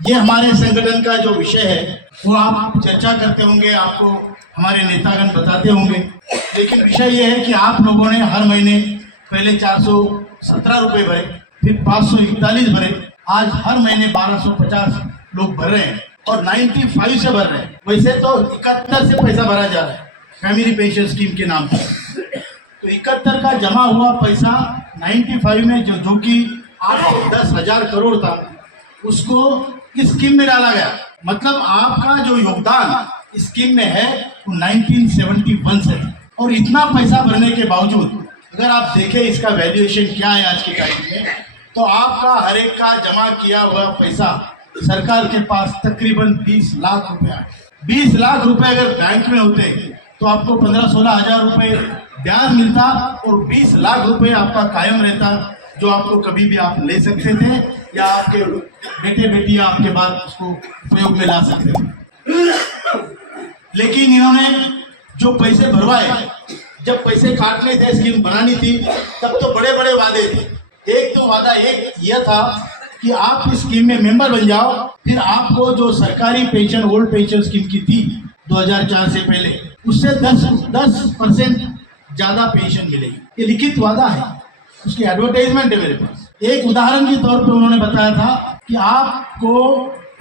ये हमारे संगठन का जो विषय है वो आप चर्चा करते होंगे, आपको हमारे नेतागण बताते होंगे, लेकिन विषय ये है कि आप लोगों ने हर महीने पहले 417 रुपये भरे, फिर 541 भरे, आज हर महीने 1250 लोग भर रहे हैं और 95 से भर रहे हैं। वैसे तो 71 से पैसा भरा जा रहा है फैमिली पेंशन स्कीम के नाम पर, तो 71 का जमा हुआ पैसा 95 में जो कि 8 से 10,000 करोड़ था उसको इस स्कीम में डाला गया। मतलब आपका जो योगदान इस स्कीम में है वो 1971 से है। और इतना पैसा भरने के बावजूद अगर आप देखें इसका वैल्यूएशन क्या है आज की तारीख में, तो आपका हर एक का जमा किया हुआ पैसा सरकार के पास तकरीबन 20 लाख रुपया है। 20 लाख रुपए अगर बैंक में होते तो आपको 15-16 हजार रुपए ब्याज मिलता और 20 लाख रुपए आपका कायम रहता, जो आपको कभी भी आप ले सकते थे या आपके बेटे बेटियां आपके बाद उसको उपयोग में ला सकते थे। लेकिन इन्होंने जो पैसे भरवाए, जब पैसे काटने थे स्कीम बनानी थी तब तो बड़े बड़े वादे थे। एक तो वादा एक यह था कि आप इस स्कीम में मेंबर बन जाओ, फिर आपको जो सरकारी पेंशन ओल्ड पेंशन स्कीम की थी 2004 से पहले, उससे 10% ज्यादा पेंशन मिलेगी। ये लिखित वादा है, उसकी एडवर्टाइजमेंट है मेरे पास। एक उदाहरण के तौर पे उन्होंने बताया था कि आपको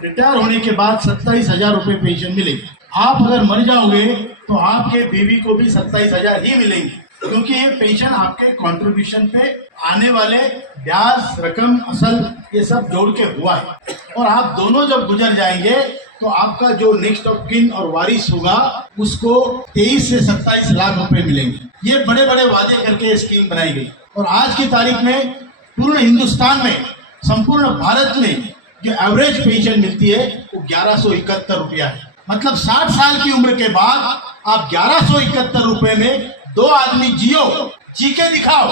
रिटायर होने के बाद 27,000 रुपए पेंशन मिलेगी। आप अगर मर जाओगे तो आपके बीवी को भी 27,000 ही मिलेंगे, क्योंकि ये पेंशन आपके कंट्रीब्यूशन पे आने वाले ब्याज रकम असल ये सब जोड़ के हुआ है। और आप दोनों जब गुजर जाएंगे तो आपका जो नेक्स्ट ऑफ किन और वारिस होगा उसको 23 से 27 लाख रुपए मिलेंगे। ये बड़े बड़े वादे करके स्कीम बनाई गई और आज की तारीख में पूर्ण हिंदुस्तान में, संपूर्ण भारत में जो एवरेज पेंशन मिलती है वो 1171 रुपया है। मतलब 60 साल की उम्र के बाद आप 1171 रुपए में 2 आदमी जियो, जी के दिखाओ,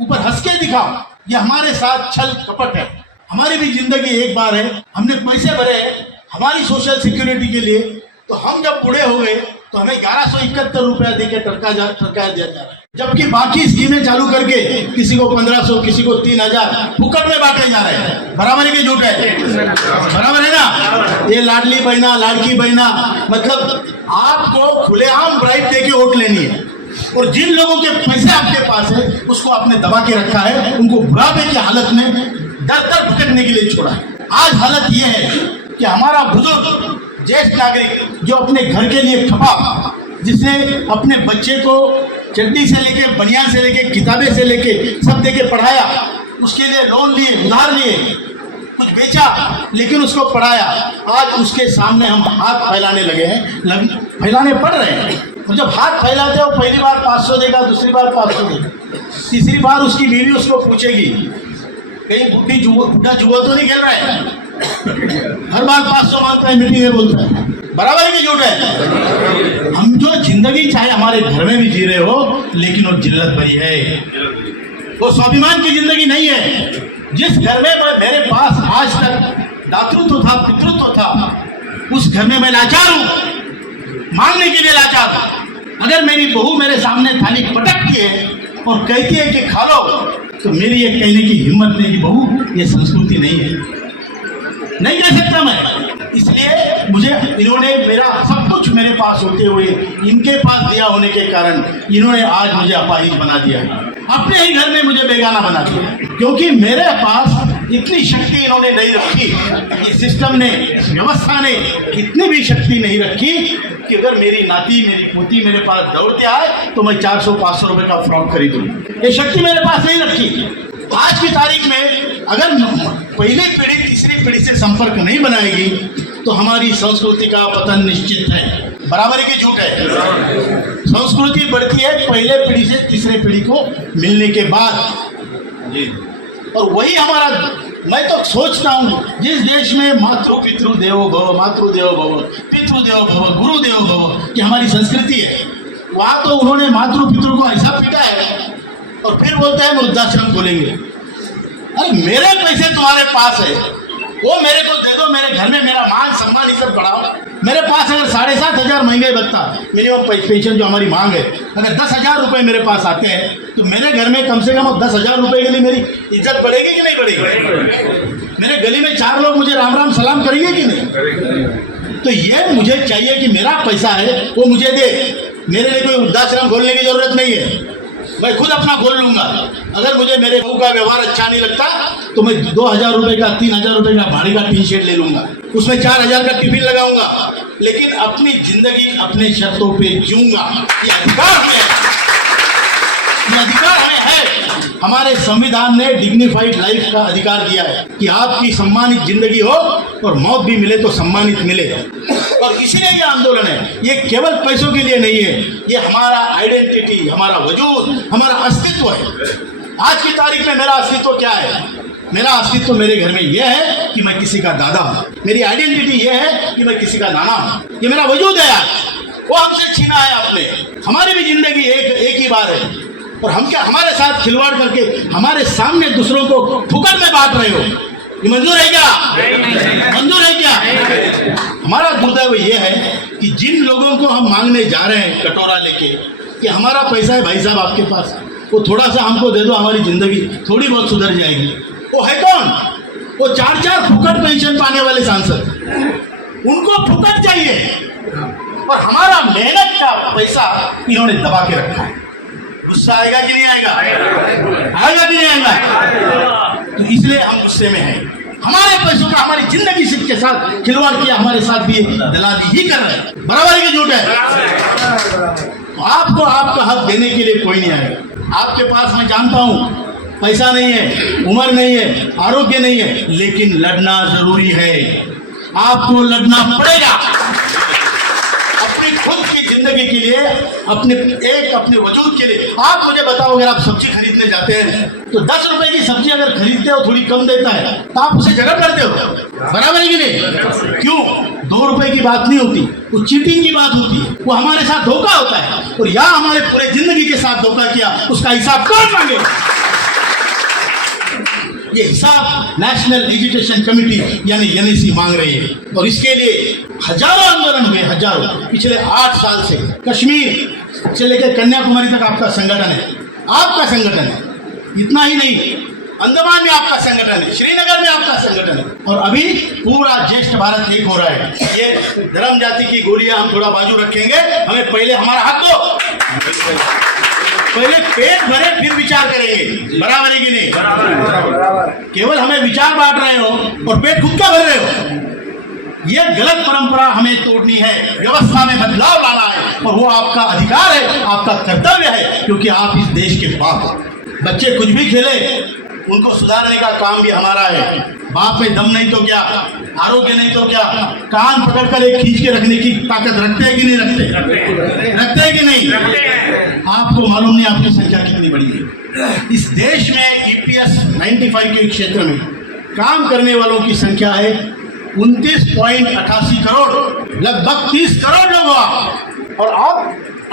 ऊपर हंस के दिखाओ। ये हमारे साथ छल कपट है। हमारी भी जिंदगी एक बार है, हमने पैसे भरे हैं हमारी सोशल सिक्योरिटी के लिए, तो हम जब बूढ़े हो गए तो हमें 1171 रुपया देके टरका दिया जा रहा है, जबकि बाकी स्कीमें चालू करके किसी को 1500, किसी को 3000 फुकट में बांटे जा रहे हैं। बराबर है कि झूठ है? बराबर है ना? ये लाडली बहना, लाड़की बहना, मतलब आपको खुलेआम ब्राइब दे के वोट लेनी है और जिन लोगों के पैसे आपके पास है उसको आपने दबा के रखा है, उनको बुढ़ापे की हालत में दर दर भटकने के लिए छोड़ा है। आज हालत यह है कि हमारा बुजुर्ग ज्येष्ठ नागरिक जो अपने घर के लिए खपा, जिसने अपने बच्चे को चड्डी से लेके बनियान से लेके किताबें से लेके सब देके पढ़ाया, उसके लिए लोन लिए, उधार लिए, कुछ बेचा लेकिन उसको पढ़ाया, आज उसके सामने हम हाथ फैलाने लगे हैं, फैलाने पड़ रहे हैं। और जब हाथ फैलाते हो पहली बार 500 देगा, दूसरी बार 500 देगा, तीसरी बार उसकी बीवी उसको पूछेगी कहीं बुढ़ा जुआ तो नहीं खेल रहा है, हर बार 500 मांगता है, मीटिंग में बोलता है। बराबर है कि झूठ है? हम जो जिंदगी चाहे हमारे घर में भी जी रहे हो, लेकिन वो जिल्लत भरी है, वो स्वाभिमान की जिंदगी नहीं है। जिस घर में मेरे पास आज तक दातृत्व था, पितृत्व था, उस घर में मैं लाचार हूं, मांगने के लिए लाचार हूं। अगर मेरी बहू मेरे सामने थाली पटकती है और कहती है कि खा लो, तो मेरी ये कहने की हिम्मत नहीं कि बहू ये संस्कृति नहीं है, नहीं कह सकता मैं। इसलिए मुझे इन्होंने मेरा सब कुछ मेरे पास होते हुए इनके पास दिया होने के कारण इन्होंने आज मुझे अपाहिज बना दिया, अपने ही घर में मुझे बेगाना बना दिया, क्योंकि मेरे पास इतनी शक्ति इन्होंने नहीं रखी, ये सिस्टम ने, व्यवस्था ने इतनी भी शक्ति नहीं रखी कि अगर मेरी नाती, मेरी पोती मेरे पास दौड़ते आए तो मैं 400-500 रुपए का फ्रॉक खरीदूं। ये शक्ति मेरे पास नहीं रखी। आज की तारीख में अगर पहली पीढ़ी तीसरी पीढ़ी से संपर्क नहीं बनाएगी तो हमारी संस्कृति का पतन निश्चित है। बराबर है कि झूठ है? संस्कृति बढ़ती है पहले पीढ़ी से तीसरे पीढ़ी को मिलने के बाद जी। और वही हमारा, मैं तो सोचता हूँ जिस देश में मातृ पितृ देवो भव, मातृदेवो भव, पितृदेवो भव, गुरुदेवो भव की हमारी संस्कृति है, वहाँ तो उन्होंने मातृ पितृ को ऐसा पीटा है और फिर बोलते हैं वृद्धाश्रम खोलेंगे। अरे मेरे पैसे तुम्हारे पास है, वो मेरे को दे दो, मेरे घर में मेरा मान सम्मान इज्जत बढ़ाओ। मेरे पास अगर 7,500 महंगाई भत्ता मिनिमम पेंशन जो हमारी मांग है, अगर 10,000 रुपये मेरे पास आते हैं तो मेरे घर में कम से कम 10,000 रुपये के लिए मेरी इज्जत बढ़ेगी कि नहीं बढ़ेगी? मेरे गली में 4 लोग मुझे राम राम सलाम करेंगे कि नहीं? तो ये मुझे चाहिए कि मेरा पैसा है वो मुझे दे। मेरे लिए कोई वृद्धाश्रम खोलने की जरूरत नहीं है, मैं खुद अपना खोल लूंगा। अगर मुझे मेरे बहू का व्यवहार अच्छा नहीं लगता तो मैं 2,000 रुपये का 3,000 रुपये का भाड़ी का टीन शेड ले लूंगा, उसमें 4,000 का टिफिन लगाऊंगा, लेकिन अपनी जिंदगी अपने शर्तों पे जीऊंगा। ये अधिकार हमें है, ये अधिकार हमें है। हमारे संविधान ने डिग्निफाइड लाइफ का अधिकार दिया है कि आपकी सम्मानित जिंदगी हो और मौत भी मिले तो सम्मानित मिले। और इसीलिए ये आंदोलन है, ये केवल पैसों के लिए नहीं है, ये हमारा आइडेंटिटी, हमारा वजूद, हमारा अस्तित्व है। आज की तारीख में मेरा अस्तित्व क्या है? मेरा अस्तित्व मेरे घर में यह है कि मैं किसी का दादा हूँ, मेरी आइडेंटिटी यह है कि मैं किसी का नाना हूँ। ये मेरा वजूद है आज, वो हमसे छीना है आपने। हमारी भी जिंदगी एक ही बार है और हम क्या हमारे साथ खिलवाड़ करके हमारे सामने दूसरों को फुकट में बांट रहे हो? ये मंजूर है क्या? मंजूर है क्या? हमारा दुर्दैव ये है कि जिन लोगों को हम मांगने जा रहे हैं कटोरा लेके कि हमारा पैसा है भाई साहब आपके पास, वो थोड़ा सा हमको दे दो, हमारी जिंदगी थोड़ी बहुत सुधर जाएगी। वो है कौन? वो 4 फुकट पेंशन पाने वाले सांसद, उनको फुकट चाहिए और हमारा मेहनत का पैसा इन्होंने दबा के रखा है। गुस्सा आएगा कि नहीं आएगा? आएगा कि नहीं आएगा? तो इसलिए हम गुस्से में हैं। हमारे पैसों का हमारी जिंदगी के साथ खिलवाड़ किया, हमारे साथ भी दलाली ही कर रहे हैं। बराबर की झूठ है। तो आपको आपका हक देने के लिए कोई नहीं आएगा। आपके पास मैं जानता हूँ पैसा नहीं है, उम्र नहीं है, आरोग्य नहीं है, लेकिन लड़ना जरूरी है। आपको लड़ना पड़ेगा अपनी खुद की जिंदगी के लिए, अपने वजूद के लिए। आप मुझे बताओ, अगर आप सब्जी खरीदने जाते हैं तो 10 रुपए की सब्जी अगर खरीदते हो, थोड़ी कम देता है तो आप उसे झगड़ करते हो, बराबर है कि नहीं? क्यों? 2 रुपए की बात नहीं होती, वो चीटिंग की बात होती है, वो हमारे साथ धोखा होता है। और या हमारे पूरे जिंदगी के साथ धोखा किया, उसका हिसाब कौन मांगेगा? ये हिसाब नेशनल एजुकेशन कमेटी यानी NEC मांग रही है। और इसके लिए हजारों आंदोलन हुए, हजारों, पिछले 8 साल से। कश्मीर से लेकर कन्याकुमारी तक आपका संगठन है, आपका संगठन है। इतना ही नहीं, अंडमान में आपका संगठन है, श्रीनगर में आपका संगठन है, और अभी पूरा ज्येष्ठ भारत एक हो रहा है। ये धर्म जाति की गोलियां हम थोड़ा बाजू रखेंगे, हमें पहले हमारा हक दो, पहले पेट भरे फिर विचार करेंगे। बराबर है कि नहीं? केवल हमें विचार बांट रहे हो और पेट खुद का भर रहे हो। ये गलत परंपरा हमें तोड़नी है, व्यवस्था में बदलाव लाना है, और वो आपका अधिकार है, आपका कर्तव्य है, क्योंकि आप इस देश के बाप हो। बच्चे कुछ भी खेले, उनको सुधारने का काम भी हमारा है। बाप में दम नहीं तो क्या, आरोग्य नहीं तो क्या, कान पकड़कर एक खींच के रखने की ताकत रखते हैं कि नहीं रखते? रखते हैं कि नहीं? आपको मालूम नहीं आपकी संख्या कितनी बड़ी है। इस देश में EPS 95 के क्षेत्र में काम करने वालों की संख्या है 29.88 करोड़, लगभग 30 करोड़ लोग हो आप। और आप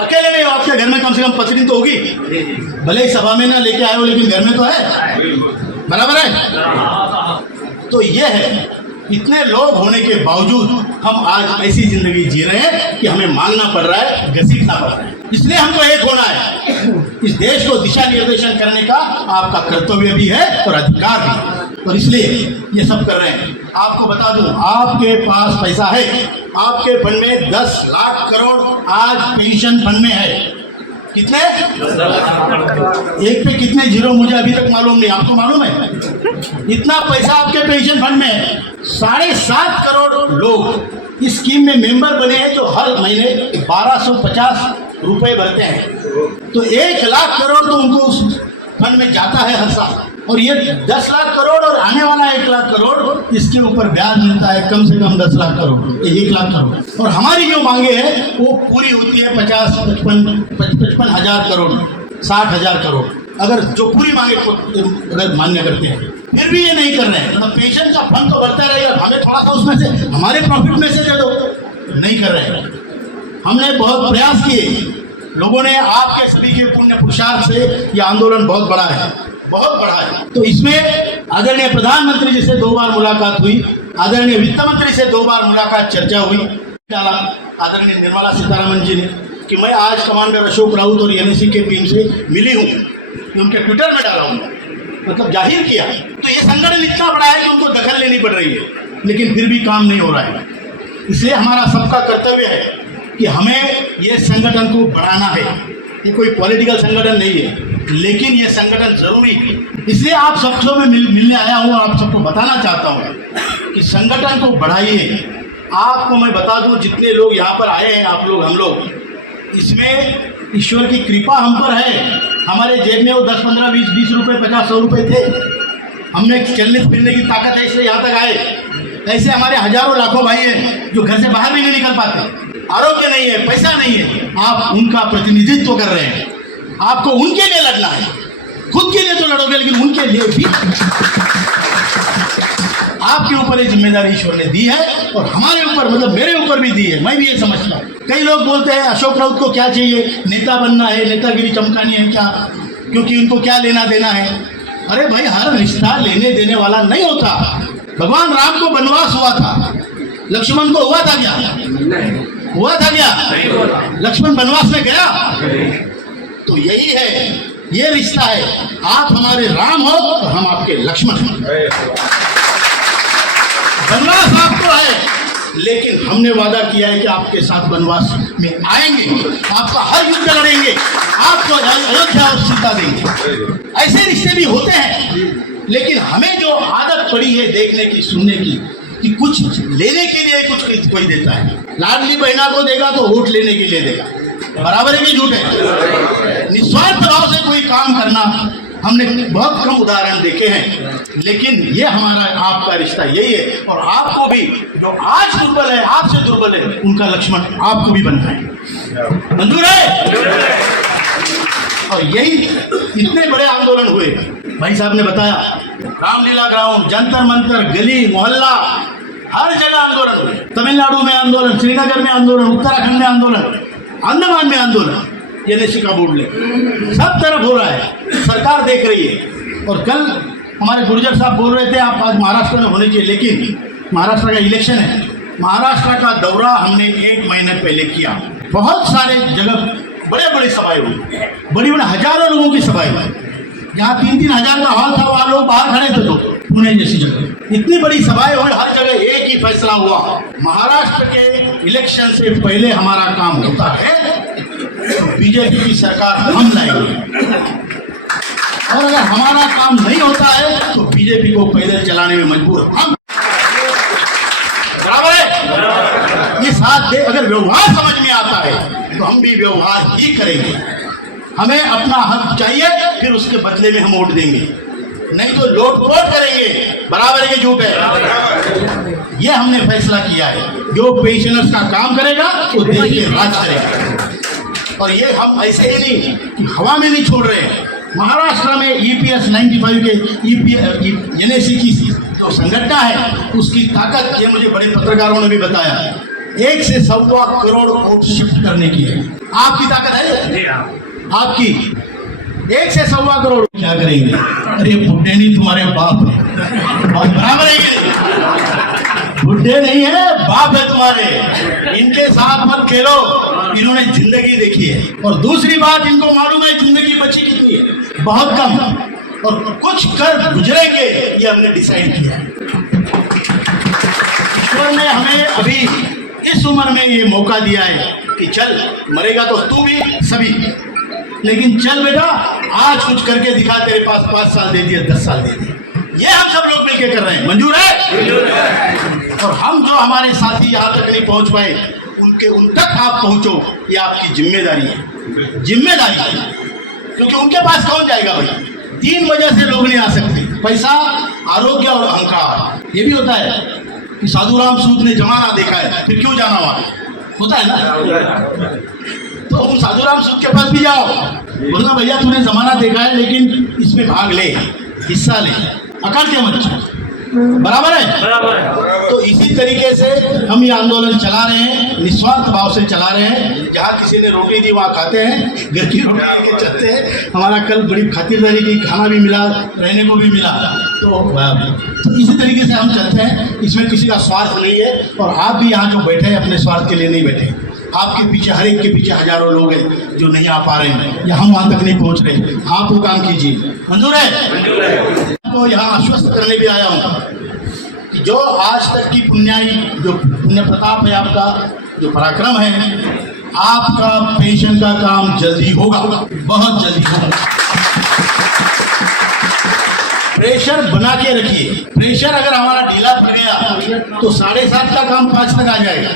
अकेले नहीं हो, आपके घर में कम से कम पत्नी तो होगी, भले ही सभा में ना लेके आए हो, लेकिन घर में तो है, बराबर है। तो ये है, इतने लोग होने के बावजूद हम आज ऐसी जिंदगी जी रहे हैं कि हमें मांगना पड़ रहा है, घसीटना पड़ रहा है। इसलिए हमको एक होना है। इस देश को दिशा निर्देशन करने का आपका कर्तव्य भी है और अधिकार भी, और इसलिए ये सब कर रहे हैं। आपको बता दूं, आपके पास पैसा है, आपके फंड में 10 लाख करोड़ आज पेंशन फंड में है। कितने? एक पे कितने जीरो मुझे अभी तक मालूम नहीं, आपको मालूम है? इतना पैसा आपके पेंशन फंड में है। 7.5 करोड़ लोग इस स्कीम में मेंबर बने हैं, जो हर महीने 1250 रुपए भरते हैं। तो 1 लाख करोड़ तो उनको उस फंड में जाता है हर साल, और ये 10 लाख करोड़ और आने वाला 1 लाख करोड़, इसके ऊपर ब्याज मिलता है कम से कम 10 लाख करोड़, 1 लाख करोड़। और हमारी जो मांगे हैं वो पूरी होती है 55 हजार करोड़, 60 हजार करोड़, अगर जो पूरी मांगे को अगर मान्य करते हैं। फिर भी ये नहीं कर रहे हैं। तो पेंशन का फंड तो बढ़ता रहेगा, हमें थोड़ा सा उसमें से, हमारे प्रॉफिट में से दे दो। नहीं कर रहे हैं। हमने बहुत प्रयास किए, लोगों ने, आपके सभी के पुण्य पुरुषार्थ से यह आंदोलन बहुत बड़ा है, बहुत बड़ा है। तो इसमें आदरणीय प्रधानमंत्री जी से 2 बार मुलाकात हुई, आदरणीय वित्त मंत्री से 2 बार मुलाकात चर्चा हुई, डाला आदरणीय निर्मला सीतारमण जी ने कि मैं आज कमांडर अशोक राउत और एनएसी के टीम से मिली हूँ, उनके ट्विटर में डाला हूँ, मतलब जाहिर किया। तो ये संगठन इतना बड़ा है कि उनको दखल लेनी पड़ रही है, लेकिन फिर भी काम नहीं हो रहा है। इसलिए हमारा सबका कर्तव्य है कि हमें ये संगठन को बढ़ाना है। ये कोई पॉलिटिकल संगठन नहीं है, लेकिन ये संगठन जरूरी है। इसलिए आप सबसे मैं मिलने आया हूँ और आप सबको बताना चाहता हूँ कि संगठन को बढ़ाइए। आपको मैं बता दूँ, जितने लोग यहाँ पर आए हैं, आप लोग, हम लोग, इसमें ईश्वर की कृपा हम पर है। हमारे जेब में वो 10, 15, 20 रुपये, 50, 100 रुपये थे। हमने चलने फिरने की ताकत है, इसलिए यहाँ तक आए। ऐसे हमारे हजारों लाखों भाई हैं जो घर से बाहर भी नहीं निकल पाते, आरोग्य नहीं है, पैसा नहीं है। आप उनका प्रतिनिधित्व कर रहे हैं, आपको उनके लिए लड़ना है। खुद के लिए तो लड़ोगे, लेकिन उनके लिए भी आपके ऊपर ये जिम्मेदारी ईश्वर ने दी है और हमारे ऊपर, मतलब मेरे ऊपर भी दी है। मैं भी ये समझता हूँ। कई लोग बोलते हैं अशोक राउत को क्या चाहिए, नेता बनना है, नेतागिरी चमकानी है क्या, क्योंकि उनको क्या लेना देना है। अरे भाई, हर रिश्ता लेने देने वाला नहीं होता। भगवान राम को वनवास हुआ था, लक्ष्मण को हुआ था क्या? हुआ था क्या? लक्ष्मण वनवास में गया? तो यही है, ये रिश्ता है। आप हमारे राम हो और हम आपके लक्ष्मण हो। वनवास आपको है, लेकिन हमने वादा किया है कि आपके साथ वनवास में आएंगे, आपका हर युद्ध लड़ेंगे, आपको अयोध्या और सीता देंगे। ऐसे रिश्ते भी होते हैं, लेकिन हमें जो आदत पड़ी है देखने की, सुनने की, कि कुछ लेने के लिए कुछ कोई देता है। लाडली बहना को देगा तो वोट लेने के लिए देगा, बराबर है कि झूठ है? निस्वार्थ भाव से कोई काम करना हमने बहुत कम उदाहरण देखे हैं, लेकिन ये हमारा आपका रिश्ता यही है। और आपको भी, जो आज दुर्बल है, आपसे दुर्बल है, उनका लक्ष्मण आपको भी बनना है। मंजूर है? और यही इतने बड़े आंदोलन हुए। भाई साहब ने बताया, रामलीला ग्राउंड, जंतर मंतर, गली मोहल्ला, हर जगह आंदोलन हुए। तमिलनाडु में आंदोलन, श्रीनगर में आंदोलन, उत्तराखंड में आंदोलन, अंडमान में आंदोलन, एनएसी का बोर्ड ले, सब तरफ हो रहा है। सरकार देख रही है। और कल हमारे गुर्जर साहब बोल रहे थे आप आज महाराष्ट्र में होने चाहिए, लेकिन महाराष्ट्र का इलेक्शन है। महाराष्ट्र का दौरा हमने 1 महीने पहले किया। बहुत सारे जगह बड़े बड़ी सभाएं हुई, बड़ी बड़ी हजारों लोगों की सभाएं हुई। जहाँ 3-3 हजार का हॉल था, वहाँ लोग बाहर खड़े थे। लोग पुणे जैसी जगह इतनी बड़ी सभाएं हुई, हर जगह एक ही फैसला हुआ, महाराष्ट्र के इलेक्शन से पहले हमारा काम होता है तो बीजेपी की सरकार हम लाएंगे, और अगर हमारा काम नहीं होता है तो बीजेपी को पैदल चलाने में मजबूर हम। बराबर है? ये साथ दे। अगर व्यवहार समझ में आता है तो हम भी व्यवहार ही करेंगे। हमें अपना हक चाहिए, फिर उसके बदले में हम वोट देंगे, नहीं तो लोटपोट करेंगे। बराबर है कि झूठ है? ये हमने फैसला किया है। जो पेंशनर्स का काम करेगा वो देश के राज करेगा। और ये हम ऐसे ही नहीं कि हवा में नहीं छोड़ रहे हैं। महाराष्ट्र में EPS 95 के एनएसी की जो संगठन है, उसकी ताकत, ये मुझे बड़े पत्रकारों ने भी बताया, 1 से 1.25 करोड़ वोट शिफ्ट करने की है। आपकी ताकत है? आपकी 1 से 1.25 करोड़। क्या करेंगे? अरे बुढ़े नहीं, तुम्हारे बाप है। और बराबर है कि बुढ़े नहीं है, बाप है तुम्हारे। इनके साथ मत खेलो, इन्होंने जिंदगी देखी है। और दूसरी बात, इनको मालूम है जिंदगी बची कितनी है, बहुत कम, और कुछ कर गुजरेंगे, ये हमने डिसाइड किया। ईश्वर ने हमें अभी इस उम्र में ये मौका दिया है कि चल, मरेगा तो तू भी, सभी, लेकिन चल बेटा, आज कुछ करके दिखा। तेरे पास 5 साल दे दिए, 10 साल दे दिए, ये हम सब लोग मिलकर कर रहे हैं। मंजूर है? और हम जो हमारे साथी यहाँ तक नहीं पहुँच पाए, उन तक आप पहुंचो, ये आपकी जिम्मेदारी है। जिम्मेदारी है, क्योंकि उनके पास कौन जाएगा भाई? 3 वजह से लोग नहीं आ सकते, पैसा, आरोग्य और अहंकार। ये भी होता है कि साधुराम सूद ने जमाना देखा है, फिर क्यों जाना वहां? होता है ना? तो उन साधुराम सूद के पास भी जाओ, बोलना भैया तूने जमाना देखा है, लेकिन इसमें भाग ले, हिस्सा ले, अकड़ के मत। बराबर है? बराबर है। तो इसी तरीके से हम ये आंदोलन चला रहे हैं, निस्वार्थ भाव से चला रहे हैं। जहाँ किसी ने रोटी दी वहाँ खाते हैं, घर की रोटी लेके चलते हैं। हमारा कल बड़ी खातिरदारी की, खाना भी मिला, रहने को भी मिला। तो तो इसी तरीके से हम चलते हैं, इसमें किसी का स्वार्थ नहीं है। और आप भी यहाँ जो बैठे हैं अपने स्वार्थ के लिए नहीं बैठे, आपके पीछे, हर एक के पीछे हजारों लोग हैं जो नहीं आ पा रहे हैं या हम वहाँ तक नहीं पहुँच रहे। आप वो काम कीजिए। मंजूर है? आपको यहाँ आश्वस्त करने भी आया हूँ कि जो आज तक की पुण्याई, जो पुण्य प्रताप है आपका, जो पराक्रम है, आपका पेंशन का काम जल्दी होगा, बहुत जल्दी होगा। प्रेशर बना के रखिए। प्रेशर अगर हमारा ढीला पड़ गया तो 7:30 का काम 5 तक आ जाएगा।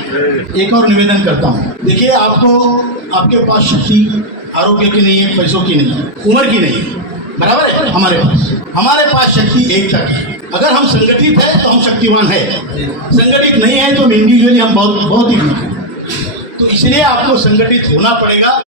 एक और निवेदन करता हूँ, देखिए आपको, आपके पास शक्ति आरोग्य की नहीं है, पैसों की नहीं है, उम्र की नहीं है, बराबर है। हमारे पास शक्ति एक तक है। अगर हम संगठित है तो हम शक्तिवान है, संगठित नहीं है तो इंडिविजुअली हम बहुत ही वीक है। तो इसलिए आपको संगठित होना पड़ेगा।